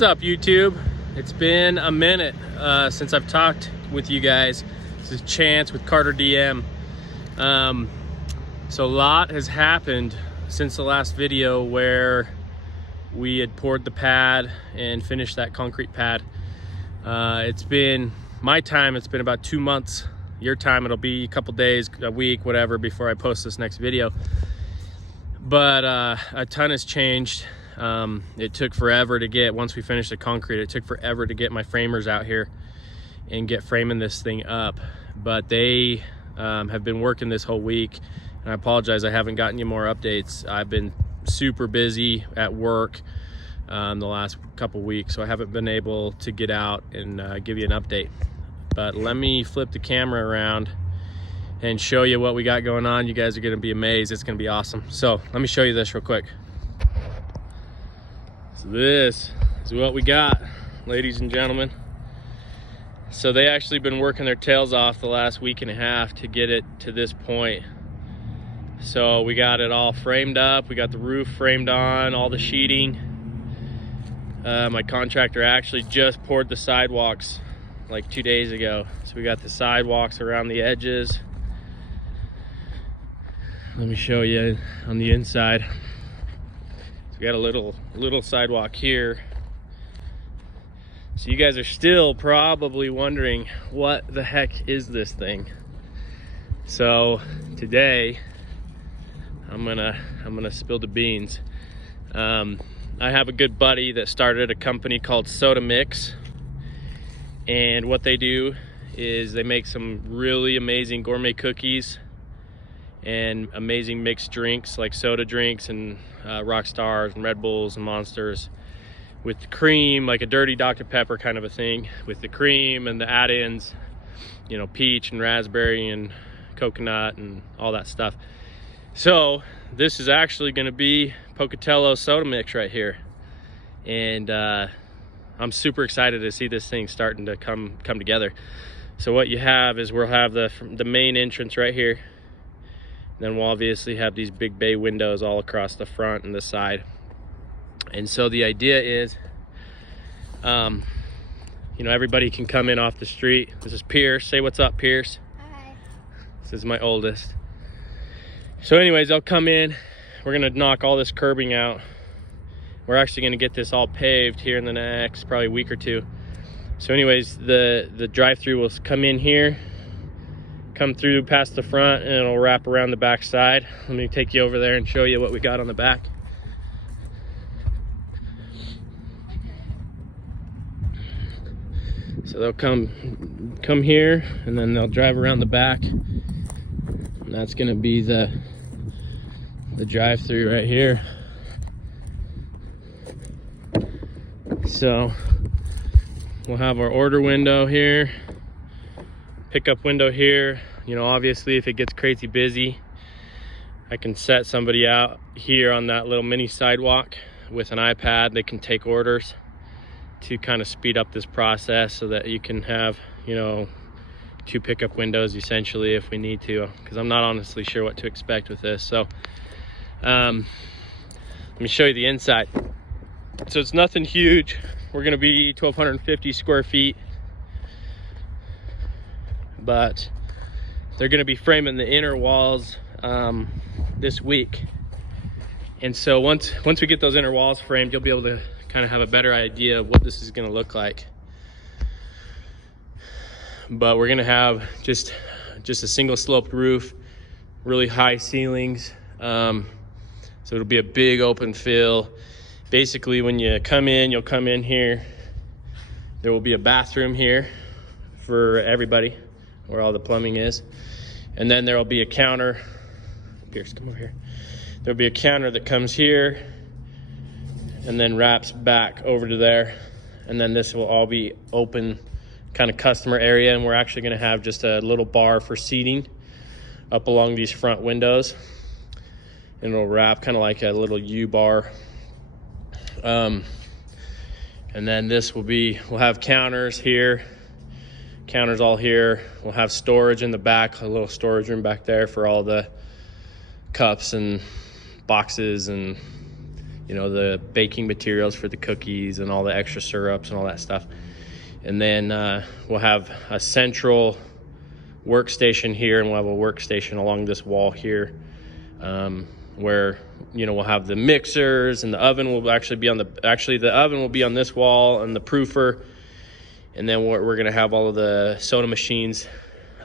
What's up, YouTube? It's been a minute since I've talked with you guys. This is Chance with Carter DM. So a lot has happened since the last video where we had poured the pad and finished that concrete pad. It's been my time, it's been about 2 months. Your time, it'll be a couple days, a week, whatever, before I post this next video. But a ton has changed. It took forever to get, once we finished the concrete, it took forever to get my framers out here and get framing this thing up. But they have been working this whole week, and I apologize I haven't gotten you more updates. I've been super busy at work the last couple weeks, so I haven't been able to get out and give you an update. But let me flip the camera around and show you what we got going on. You guys are gonna be amazed. It's gonna be awesome. So let me show you this real quick. So this is what we got, ladies and gentlemen. So they actually been working their tails off the last week and a half to get it to this point. So we got it all framed up. We got the roof framed on, all the sheeting. My contractor actually just poured the sidewalks like 2 days ago. So we got the sidewalks around the edges. Let me show you on the inside. We got a little sidewalk here. So you guys are still probably wondering, what the heck is this thing? So today I'm gonna spill the beans. I have a good buddy that started a company called Soda Mix, and what they do is they make some really amazing gourmet cookies and amazing mixed drinks like soda drinks and rock stars and Red Bulls and Monsters with the cream, like a dirty Dr. Pepper kind of a thing, with the cream and the add-ins, you know, peach and raspberry and coconut and all that stuff. So this is actually going to be Pocatello soda mix right here, and I'm super excited to see this thing starting to come together. So what you have is we'll have the main entrance right here. Then we'll obviously have these big bay windows all across the front and the side. And so the idea is, you know, everybody can come in off the street. This is Pierce. Say what's up, Pierce. Hi. This is my oldest. So anyways, they'll come in. We're gonna knock all this curbing out. We're actually gonna get this all paved here in the next probably week or two. So anyways, the drive-through will come in here, come through past the front, and it'll wrap around the back side. Let me take you over there and show you what we got on the back. So they'll come here, and then they'll drive around the back, and that's gonna be the drive-through right here. So we'll have our order window here, pickup window here. You know, obviously if it gets crazy busy, I can set somebody out here on that little mini sidewalk with an iPad. They can take orders to kind of speed up this process so that you can have, you know, 2 pickup windows essentially if we need to, because I'm not honestly sure what to expect with this. So let me show you the inside. So it's nothing huge. We're gonna be 1,250 square feet, but they're gonna be framing the inner walls this week. And so once we get those inner walls framed, you'll be able to kind of have a better idea of what this is gonna look like. But we're gonna have just a single sloped roof, really high ceilings. So it'll be a big open fill. Basically, when you come in, you'll come in here. There will be a bathroom here for everybody, where all the plumbing is. And then there will be a counter. Pierce, come over here. There'll be a counter that comes here and then wraps back over to there. And then this will all be open kind of customer area. And we're actually gonna have just a little bar for seating up along these front windows. And it'll wrap kind of like a little U-bar. And then this will be, we'll have counters here, counters all here. We'll have storage in the back, a little storage room back there for all the cups and boxes and you know, the baking materials for the cookies and all the extra syrups and all that stuff. And then we'll have a central workstation here, and we'll have a workstation along this wall here, where, you know, we'll have the mixers, and the oven will actually be on the oven will be on this wall, and the proofer. And then we're gonna have all of the soda machines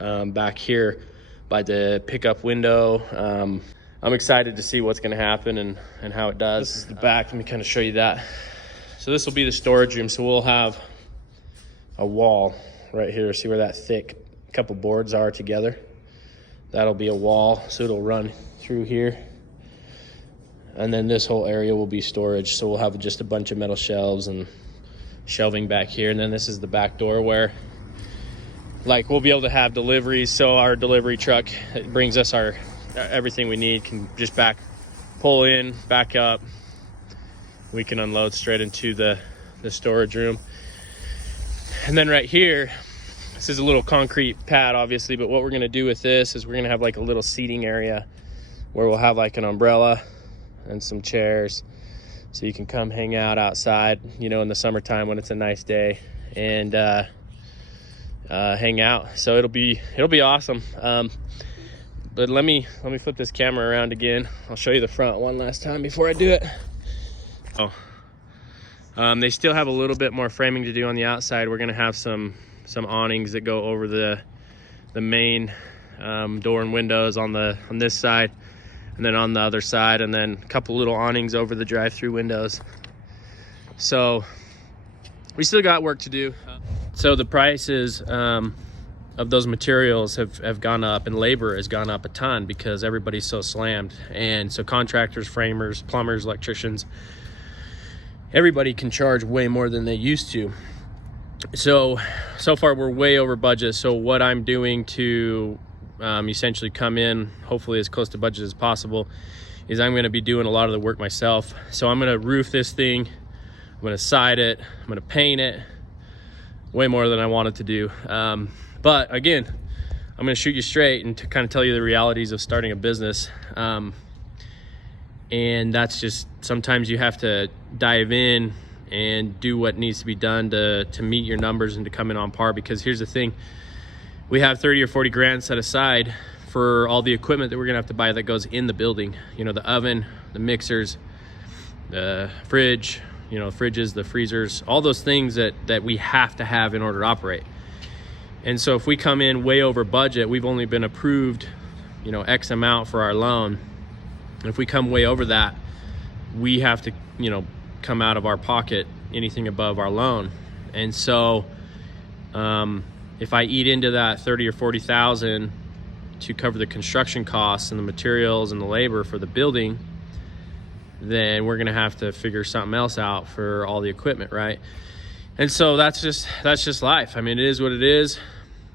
back here by the pickup window. I'm excited to see what's gonna happen and how it does. This is the back. Let me kind of show you that. So this will be the storage room. So we'll have a wall right here. See where that thick couple boards are together? That'll be a wall, so it'll run through here. And then this whole area will be storage. So we'll have just a bunch of metal shelves and shelving back here. And then this is the back door where, like, we'll be able to have deliveries. So our delivery truck, it brings us our everything we need, can just pull in, back up. We can unload straight into the storage room. And then right here, this is a little concrete pad, obviously, but what we're gonna do with this is we're gonna have like a little seating area where we'll have like an umbrella and some chairs, so you can come hang out outside, you know, in the summertime when it's a nice day, and hang out. So it'll be awesome. But let me flip this camera around again. I'll show you the front one last time before I do it. They still have a little bit more framing to do on the outside. We're gonna have some awnings that go over the main door and windows on this side, and then on the other side, and then a couple little awnings over the drive-through windows. So we still got work to do. So the prices of those materials have gone up, and labor has gone up a ton because everybody's so slammed. And so contractors, framers, plumbers, electricians, everybody can charge way more than they used to. So far we're way over budget. So what I'm doing to essentially come in hopefully as close to budget as possible is I'm going to be doing a lot of the work myself. So I'm going to roof this thing, I'm going to side it, I'm going to paint it, way more than I wanted to do. But again, I'm going to shoot you straight and to kind of tell you the realities of starting a business. And that's just, sometimes you have to dive in and do what needs to be done to meet your numbers and to come in on par. Because here's the thing, we have 30 or 40 grand set aside for all the equipment that we're gonna have to buy that goes in the building. You know, the oven, the mixers, the fridge, you know, fridges, the freezers, all those things that we have to have in order to operate. And so if we come in way over budget, we've only been approved, you know, X amount for our loan. And if we come way over that, we have to, you know, come out of our pocket anything above our loan. And so if I eat into that 30 or 40,000 to cover the construction costs and the materials and the labor for the building, then we're gonna have to figure something else out for all the equipment, right? And so that's just life. I mean, it is what it is.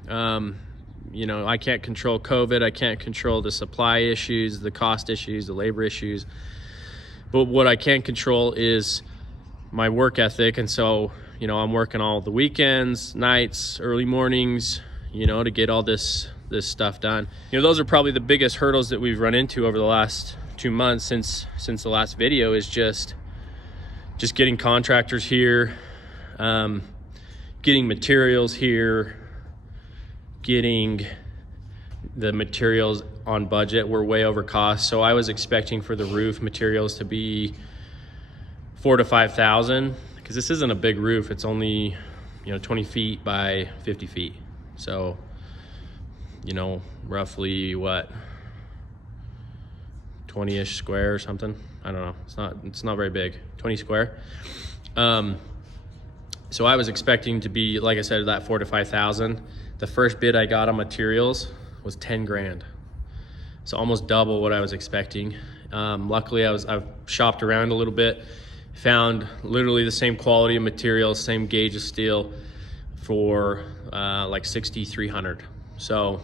You know, I can't control COVID. I can't control the supply issues, the cost issues, the labor issues. But what I can control is my work ethic. And so, you know, I'm working all the weekends, nights, early mornings, you know, to get all this stuff done. You know, those are probably the biggest hurdles that we've run into over the last 2 months since the last video, is just getting contractors here, getting materials here, getting the materials on budget. We're way over cost. So I was expecting for the roof materials to be 4,000 to 5,000, because this isn't a big roof. It's only, you know, 20 feet by 50 feet. So, you know, roughly what, 20-ish square or something. I don't know. It's not very big. 20 square. So I was expecting to be, like I said, that 4,000 to 5,000. The first bid I got on materials was 10 grand. So almost double what I was expecting. Luckily I've shopped around a little bit, found literally the same quality of materials, same gauge of steel for like 6,300. So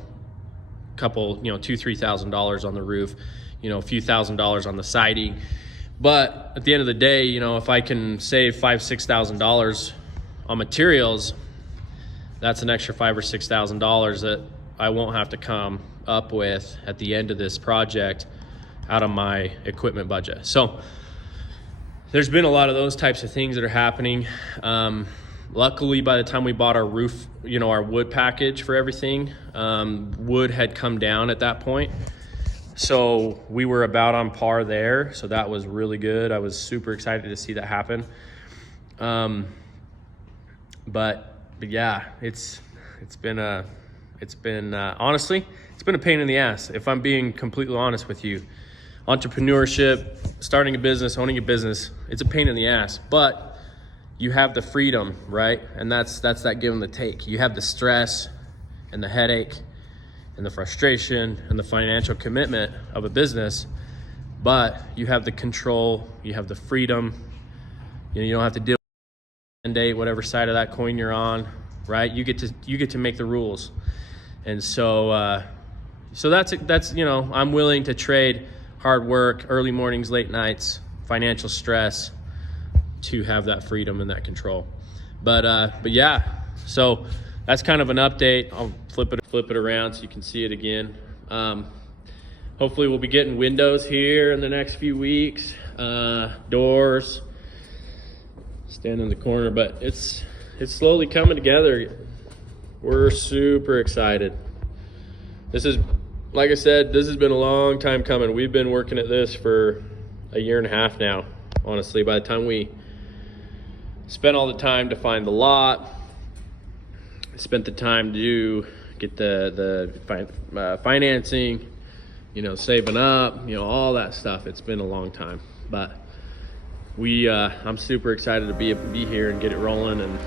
a couple, you know, $2,000-3,000 on the roof, you know, a few $1,000s on the siding. But at the end of the day, you know, if I can save $5,000-6,000 on materials, that's an extra $5,000 or $6,000 that I won't have to come up with at the end of this project out of my equipment budget. So there's been a lot of those types of things that are happening. Luckily, by the time we bought our roof, our wood package for everything, wood had come down at that point. So we were about on par there. So that was really good. I was super excited to see that happen. But yeah, it's been honestly, it's been a pain in the ass, if I'm being completely honest with you. Entrepreneurship, starting a business, owning a business, it's a pain in the ass, but you have the freedom, right? And that's that give and the take. You have the stress and the headache and the frustration and the financial commitment of a business, but you have the control, you have the freedom. You don't have to deal with mandate, whatever side of that coin you're on, right? You get to make the rules. And so that's I'm willing to trade hard work, early mornings, late nights, financial stress, to have that freedom and that control. But yeah, so that's kind of an update. I'll flip it around so you can see it again. Hopefully we'll be getting windows here in the next few weeks, doors, stand in the corner, but it's slowly coming together. We're super excited. This is, like I said, this has been a long time coming. We've been working at this for a year and a half now, honestly. By the time we spent all the time to find the lot, spent the time to get the financing, saving up, all that stuff. It's been a long time, but I'm super excited to be here and get it rolling. And